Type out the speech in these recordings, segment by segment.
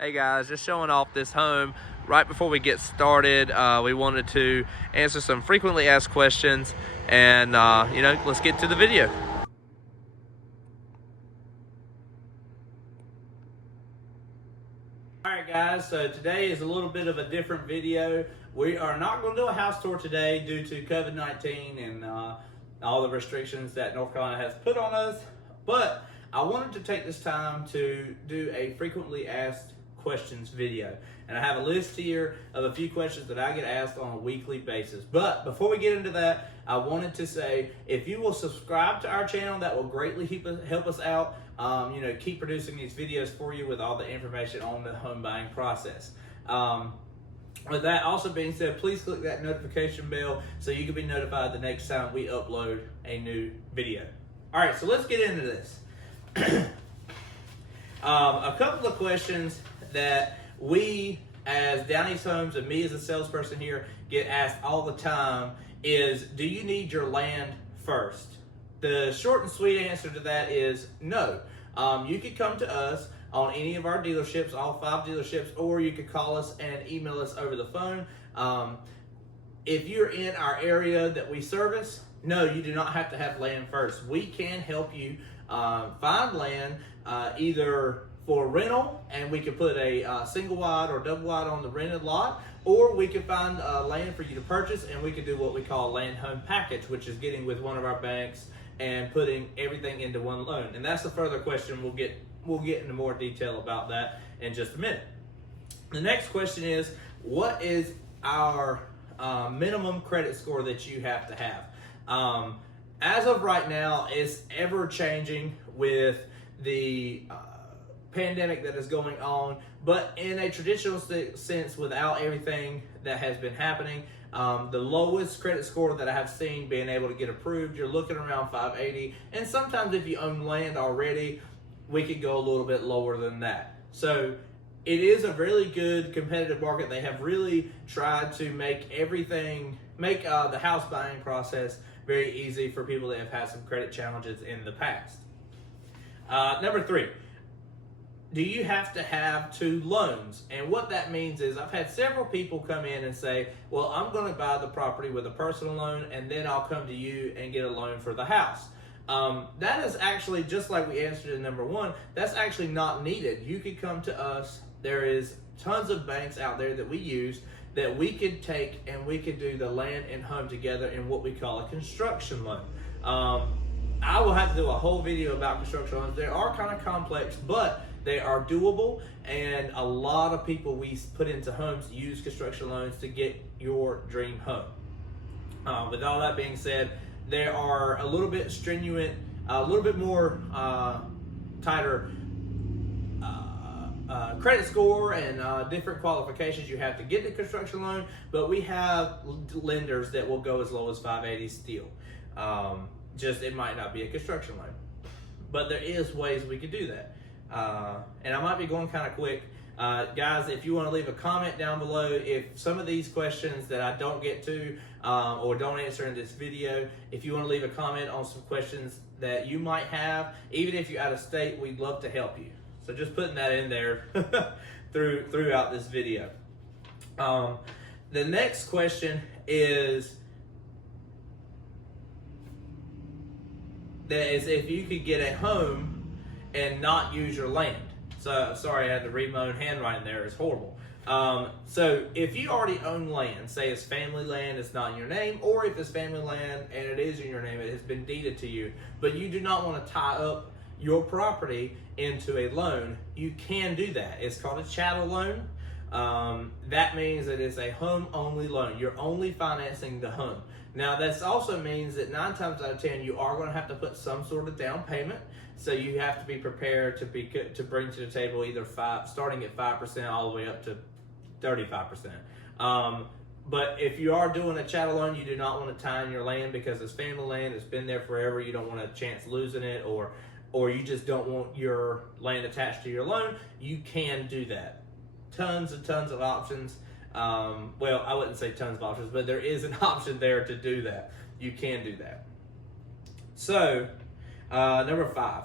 Hey guys, just showing off this home. Right before we get started, we wanted to answer some frequently asked questions and let's get to the video. Alright guys, so today is a little bit of a different video. We are not going to do a house tour today due to COVID-19 and all the restrictions that North Carolina has put on us, but I wanted to take this time to do a frequently asked questions video, and I have a list here of a few questions that I get asked on a weekly basis. But before we get into that, I wanted to say, if you will subscribe to our channel, that will greatly help us out. Keep producing these videos for you with all the information on the home buying process. With that also being said, please click that notification bell so you can be notified the next time we upload a new video. All right, so let's get into this. A couple of questions that we as Down East Homes and me as a salesperson here get asked all the time is, do you need your land first? The short and sweet answer to that is no. You could come to us on any of our dealerships, all 5 dealerships, or you could call us and email us over the phone. If you're in our area that we service, no, you do not have to have land first. We can help you find land either for rental, and we can put a single wide or double wide on the rented lot, or we can find land for you to purchase, and we can do what we call a land home package, which is getting with one of our banks and putting everything into one loan. And that's a further question. We'll get into more detail about that in just a minute. The next question is, what is our minimum credit score that you have to have? As of right now, it's ever changing with the pandemic that is going on, but in a traditional sense, without everything that has been happening, the lowest credit score that I have seen being able to get approved, you're looking around 580, and sometimes if you own land already, we could go a little bit lower than that. So it is a really good competitive market. They have really tried to make the house buying process very easy for people that have had some credit challenges in the past. Number 3, do you have to have 2 loans? And what that means is, I've had several people come in and say, well, I'm going to buy the property with a personal loan, and then I'll come to you and get a loan for the house. That is actually, just like we answered in number 1, that's actually not needed. You could come to us. There is tons of banks out there that we use that we could take, and we could do the land and home together in what we call a construction loan. I will have to do a whole video about construction loans. They are kind of complex, but they are doable, and a lot of people we put into homes use construction loans to get your dream home. With all that being said, they are a little bit stringent, a little bit more tighter credit score and different qualifications you have to get the construction loan, but we have lenders that will go as low as 580 still. Just it might not be a construction loan, but there is ways we could do that. And I might be going kind of quick. Guys, if you want to leave a comment down below, if some of these questions that I don't get to or don't answer in this video, if you want to leave a comment on some questions that you might have, even if you're out of state, we'd love to help you. So just putting that in there throughout this video. The next question is if you could get a home and not use your land. So sorry, I had to read my own handwriting there. It's horrible. So if you already own land, say it's family land, it's not in your name, or if it's family land and it is in your name, it has been deeded to you, but you do not want to tie up your property into a loan, you can do that. It's called a chattel loan. That means that it's a home-only loan. You're only financing the home. Now, that also means that 9 times out of 10, you are going to have to put some sort of down payment. So you have to be prepared to bring to the table either starting at 5% all the way up to 35%. But if you are doing a chattel loan, you do not want to tie in your land because it's family land. It's been there forever. You don't want a chance losing it, or you just don't want your land attached to your loan. You can do that. Tons and tons of options. Well, I wouldn't say tons of options, but there is an option there to do that. You can do that. So, number 5.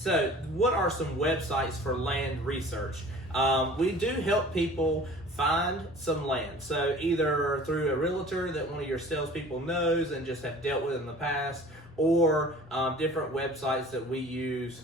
So what are some websites for land research? We do help people find some land. So either through a realtor that one of your salespeople knows and just have dealt with in the past, or different websites that we use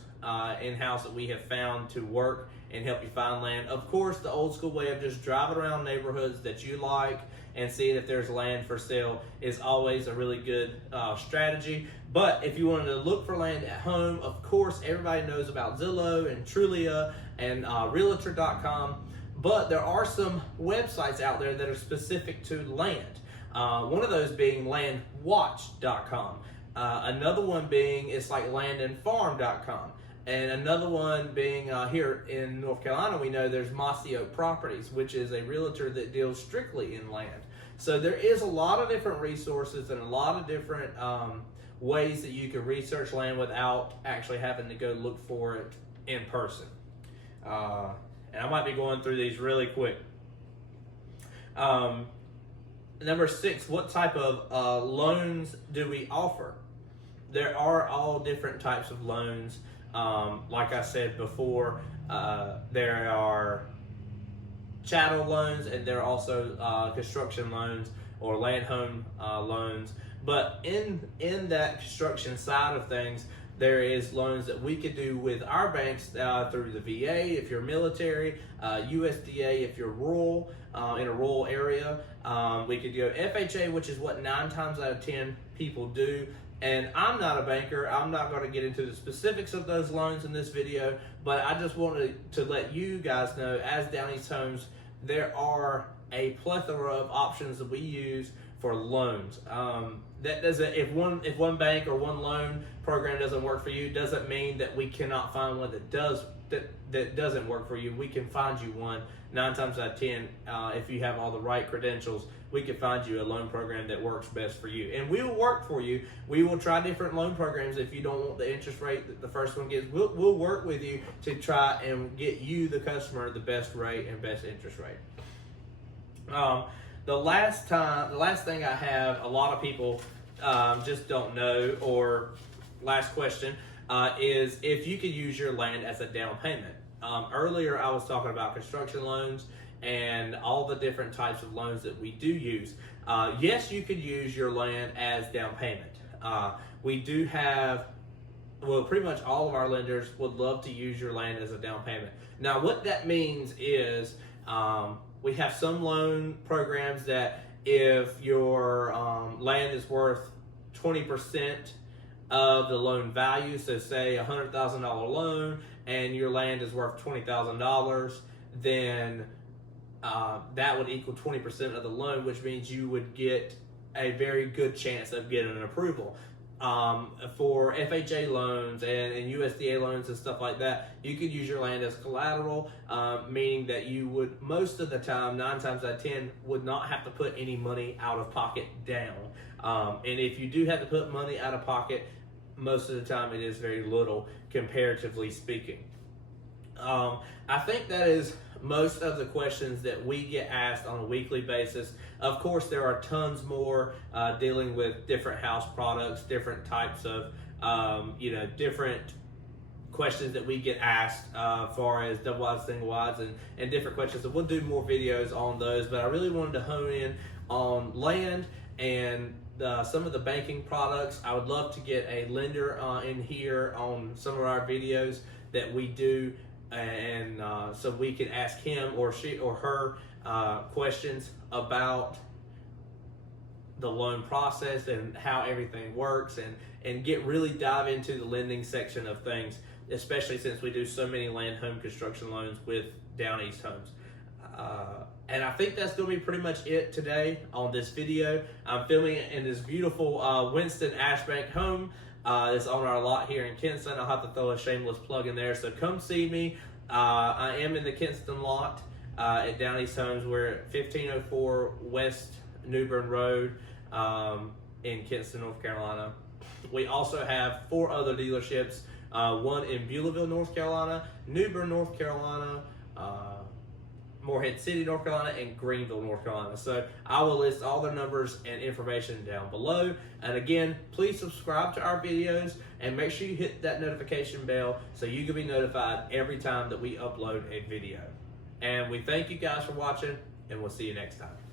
in-house that we have found to work and help you find land. Of course, the old school way of just driving around neighborhoods that you like and seeing if there's land for sale is always a really good strategy. But if you wanted to look for land at home, of course, everybody knows about Zillow and Trulia and Realtor.com. But there are some websites out there that are specific to land. One of those being landwatch.com. Another one being, it's like landandfarm.com. And another one being here in North Carolina, we know there's Mossy Oak Properties, which is a realtor that deals strictly in land. So there is a lot of different resources and a lot of different ways that you can research land without actually having to go look for it in person. And I might be going through these really quick. Number 6, what type of loans do we offer? There are all different types of loans. Like I said before, there are chattel loans and there are also construction loans or land home loans. But in that construction side of things, there is loans that we could do with our banks through the VA if you're military, USDA if you're rural, in a rural area. We could go FHA, which is what 9 times out of 10 people do. And I'm not a banker. I'm not going to get into the specifics of those loans in this video, but I just wanted to let you guys know, as Down East Homes, there are a plethora of options that we use for loans. That doesn't, if one bank or one loan program doesn't work for you, doesn't mean that we cannot find one that does. That doesn't work for you. We can find you one 9 times out of 10. If you have all the right credentials, we can find you a loan program that works best for you. And we will work for you. We will try different loan programs. If you don't want the interest rate that the first one gets, we'll work with you to try and get you, the customer, the best rate and best interest rate. The last thing I have, a lot of people just don't know, or last question, is if you could use your land as a down payment. Earlier I was talking about construction loans and all the different types of loans that we do use. Yes, you could use your land as down payment. We do have, well, pretty much all of our lenders would love to use your land as a down payment. Now, what that means is we have some loan programs that if your land is worth 20% of the loan value, so say $100,000 loan and your land is worth $20,000, then that would equal 20% of the loan, which means you would get a very good chance of getting an approval. For FHA loans and USDA loans and stuff like that, you could use your land as collateral, meaning that you would, most of the time, 9 times out of 10, would not have to put any money out of pocket down. And if you do have to put money out of pocket, most of the time it is very little, comparatively speaking. I think that is most of the questions that we get asked on a weekly basis. Of course, there are tons more dealing with different house products, different types of, different questions that we get asked as far as double wides, single wides, and different questions. So we'll do more videos on those, but I really wanted to hone in on land and some of the banking products. I would love to get a lender in here on some of our videos that we do, and so we can ask him or she or her questions about the loan process and how everything works, and get really dive into the lending section of things, especially since we do so many land home construction loans with Down East Homes. And I think that's going to be pretty much it today on this video. I'm filming it in this beautiful Winston Ashbank home. It's on our lot here in Kinston. I'll have to throw a shameless plug in there, so come see me. I am in the Kinston lot at Down East Homes. We're at 1504 West New Bern Road in Kinston, North Carolina. We also have 4 other dealerships, one in Beulaville, North Carolina, New Bern, North Carolina, Morehead City, North Carolina, and Greenville, North Carolina. So I will list all their numbers and information down below. And again, please subscribe to our videos and make sure you hit that notification bell so you can be notified every time that we upload a video. And we thank you guys for watching, and we'll see you next time.